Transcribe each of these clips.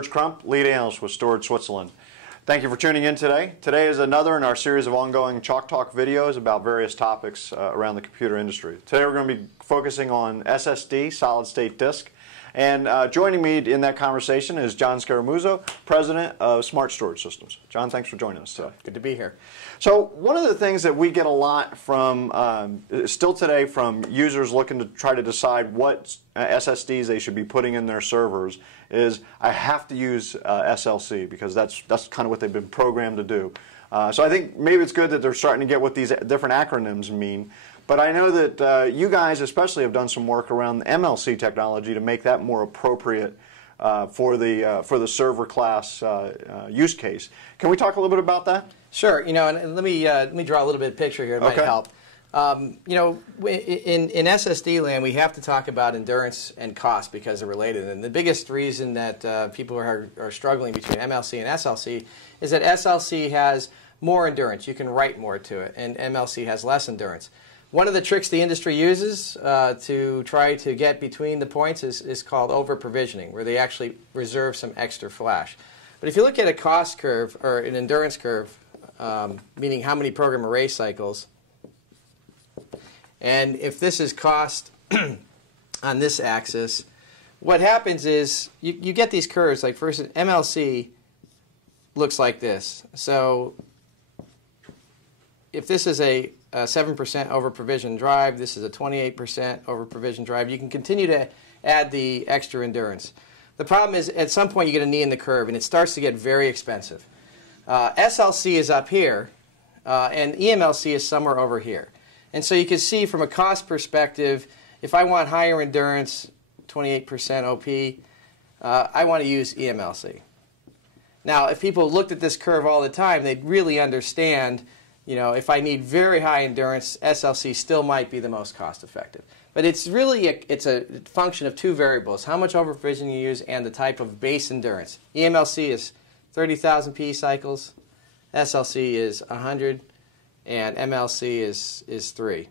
George Crump, lead analyst with Steward Switzerland. Thank you for tuning in today. Today is another in our series of ongoing ChalkTalk videos about various topics around the computer industry. Today we're going to be focusing on SSD, solid state disk. And joining me in that conversation is John Scaramuzzo, president of Smart Storage Systems. John, thanks for joining us today. Good to be here. So one of the things that we get a lot from, still today, from users looking to try to decide what SSDs they should be putting in their servers is, I have to use SLC because that's kind of what they've been programmed to do. So I think maybe it's good that they're starting to get what these different acronyms mean. But I know that you guys especially have done some work around MLC technology to make that more appropriate for the server class use case. Can we talk a little bit about that? Sure. You know, and let me draw a little bit of picture here. It might help. You know, in SSD land, we have to talk about endurance and cost because they're related. And the biggest reason that people are struggling between MLC and SLC is that SLC has more endurance. You can write more to it, and MLC has less endurance. One of the tricks the industry uses to try to get between the points is called over-provisioning, where they actually reserve some extra flash. But if you look at a cost curve, or an endurance curve, meaning how many program array cycles, and if this is cost on this axis, what happens is you get these curves. Like first, MLC looks like this. So if this is a 7% over-provisioned drive, this is a 28% over-provisioned drive, you can continue to add the extra endurance. The problem is at some point you get a knee in the curve and it starts to get very expensive. SLC is up here and EMLC is somewhere over here. And so you can see from a cost perspective, if I want higher endurance, 28% OP, I want to use EMLC. Now if people looked at this curve all the time, they'd really understand, you know, if I need very high endurance, SLC still might be the most cost effective. But it's really it's a function of two variables: how much over-provisioning you use and the type of base endurance. EMLC is 30,000 PE cycles, SLC is 100, and MLC is 3.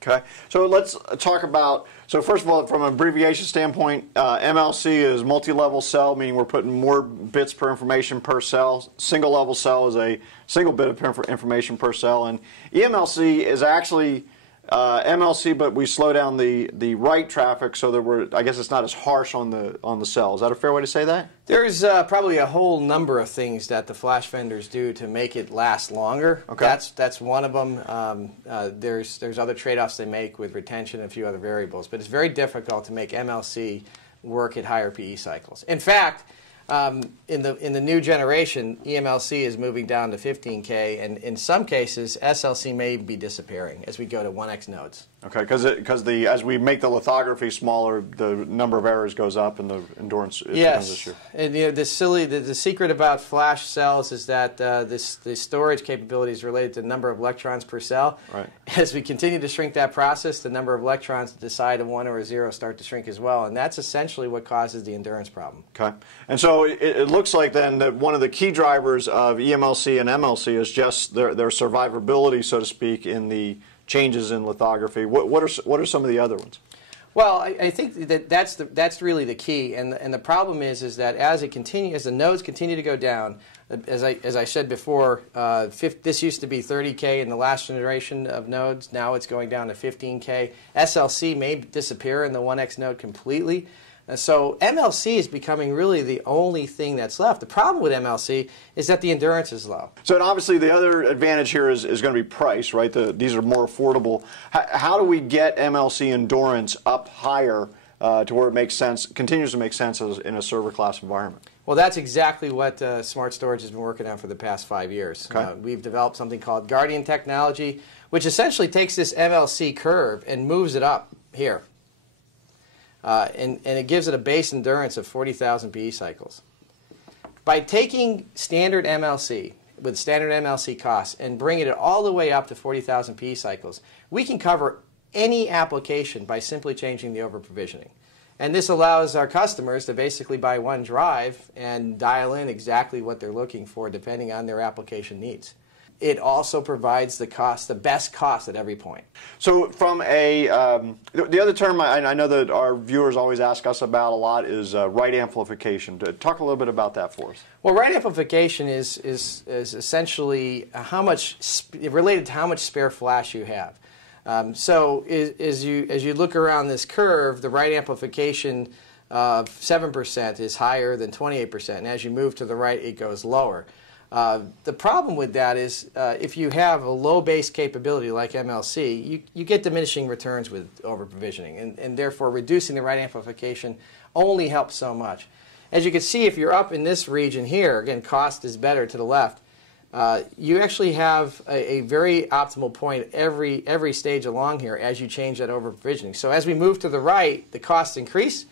Okay, so let's talk about, so first of all, from an abbreviation standpoint, MLC is multi-level cell, meaning we're putting more bits per information per cell. Single level cell is a single bit of information per cell, and EMLC is actually MLC, but we slow down the write traffic so that I guess it's not as harsh on the cell. Is that a fair way to say that? There's probably a whole number of things that the flash vendors do to make it last longer. Okay. That's one of them. There's other trade-offs they make with retention and a few other variables, but it's very difficult to make MLC work at higher PE cycles. In fact, in the new generation, EMLC is moving down to 15K, and in some cases, SLC may be disappearing as we go to 1X nodes. Okay, because as we make the lithography smaller, the number of errors goes up and the endurance becomes an issue. And you know, the secret about flash cells is that the storage capability is related to the number of electrons per cell. Right. As we continue to shrink that process, the number of electrons to decide a 1 or a 0 start to shrink as well, and that's essentially what causes the endurance problem. Okay, and so it looks like then that one of the key drivers of EMLC and MLC is just their survivability, so to speak, in the changes in lithography. What are some of the other ones? Well, I think that's really the key, and the problem is that as the nodes continue to go down, as I said before, this used to be 30K in the last generation of nodes. Now it's going down to 15K. SLC may disappear in the 1X node completely. So MLC is becoming really the only thing that's left. The problem with MLC is that the endurance is low. So and obviously the other advantage here is going to be price, right? These are more affordable. How do we get MLC endurance up higher to where it makes sense, continues to make sense in a server class environment? Well, that's exactly what Smart Storage has been working on for the past 5 years. Okay. We've developed something called Guardian technology, which essentially takes this MLC curve and moves it up here. And it gives it a base endurance of 40,000 PE cycles. By taking standard MLC with standard MLC costs and bringing it all the way up to 40,000 PE cycles, we can cover any application by simply changing the over-provisioning. And this allows our customers to basically buy one drive and dial in exactly what they're looking for depending on their application needs. it also provides the best cost at every point. So from the other term I know that our viewers always ask us about a lot is right amplification. Talk a little bit about that for us. Well, right amplification is essentially related to how much spare flash you have. So as you look around this curve, the right amplification of 7% is higher than 28%, and as you move to the right, it goes lower. The problem with that is if you have a low base capability like MLC, you get diminishing returns with over-provisioning, and therefore reducing the right amplification only helps so much. As you can see, if you're up in this region here, again, cost is better to the left, you actually have a very optimal point every stage along here as you change that over-provisioning. So as we move to the right, the costs increase,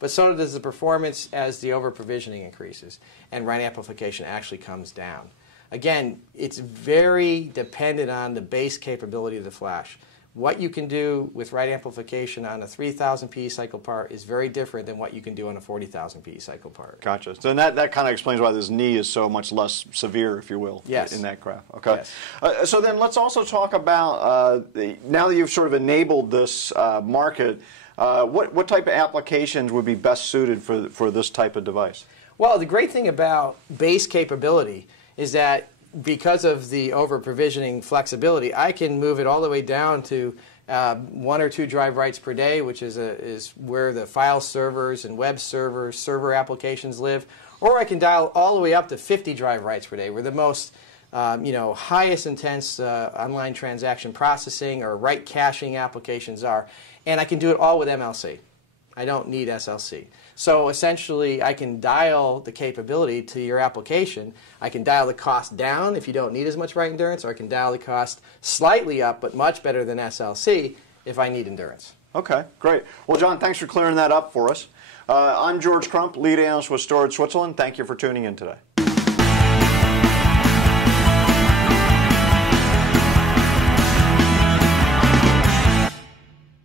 but so does the performance as the over-provisioning increases, and right amplification actually comes down. Again, it's very dependent on the base capability of the flash. What you can do with right amplification on a 3,000 PE cycle part is very different than what you can do on a 40,000 PE cycle part. Gotcha. So that kind of explains why this knee is so much less severe, if you will, yes, in that graph. Okay. Yes. So then let's also talk about, now that you've sort of enabled this market, what type of applications would be best suited for this type of device? Well, the great thing about base capability is that because of the over-provisioning flexibility, I can move it all the way down to 1 or 2 drive writes per day, which is where the file servers and web servers, server applications live. Or I can dial all the way up to 50 drive writes per day, where the most highest intense online transaction processing or write caching applications are. And I can do it all with MLC. I don't need SLC. So essentially, I can dial the capability to your application. I can dial the cost down if you don't need as much write endurance, or I can dial the cost slightly up, but much better than SLC if I need endurance. Okay, great. Well, John, thanks for clearing that up for us. I'm George Crump, lead analyst with Storage Switzerland. Thank you for tuning in today.